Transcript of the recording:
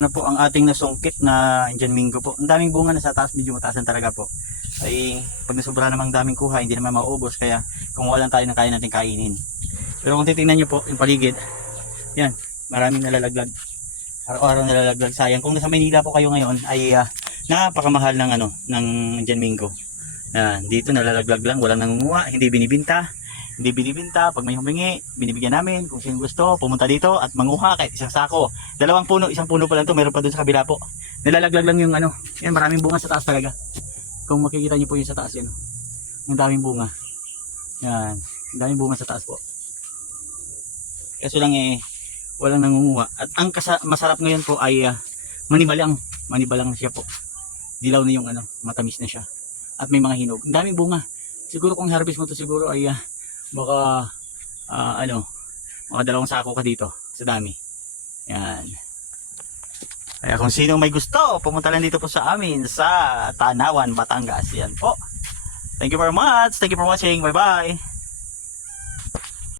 Na po ang ating nasungkit na Indian Mingo po. Ang daming bunga na sa taas, medyo mataasan talaga po. Ay pag nasobra namang daming kuha, hindi naman maubos, kaya kumuha lang tayo ng kaya natin kainin. Pero kung titingnan nyo po yung paligid, yan, maraming nalalaglag. Araw-araw nalalaglag. Sayang kung nasa Maynila po kayo ngayon ay napakamahal ng ng Indian Mingo. Dito nalalaglag lang, walang nangunguha, hindi binibinta. Hindi binibinta, pag may humingi, binibigyan namin. Kung sino gusto, pumunta dito at manguha kahit isang sako. Dalawang puno, isang puno pa lang to, meron pa doon sa kabila po. Nalalaglag lang yung yan, maraming bunga sa taas talaga. Kung makikita niyo po yung sa taas yan, ang daming bunga. Yan, ang daming bunga sa taas po. Kaso lang walang nangunguha. At ang masarap ngayon po ay manibalang siya po. Dilaw na yung matamis na siya. At may mga hinog. Ang daming bunga. Siguro kung harvest mo to siguro ay baka mga 2 sako ka dito sa dami. Yan. Kaya kung sino may gusto, pumunta lang dito po sa amin sa Tanawan, Batangas. Yan po. Thank you very much. Thank you for watching. Bye bye.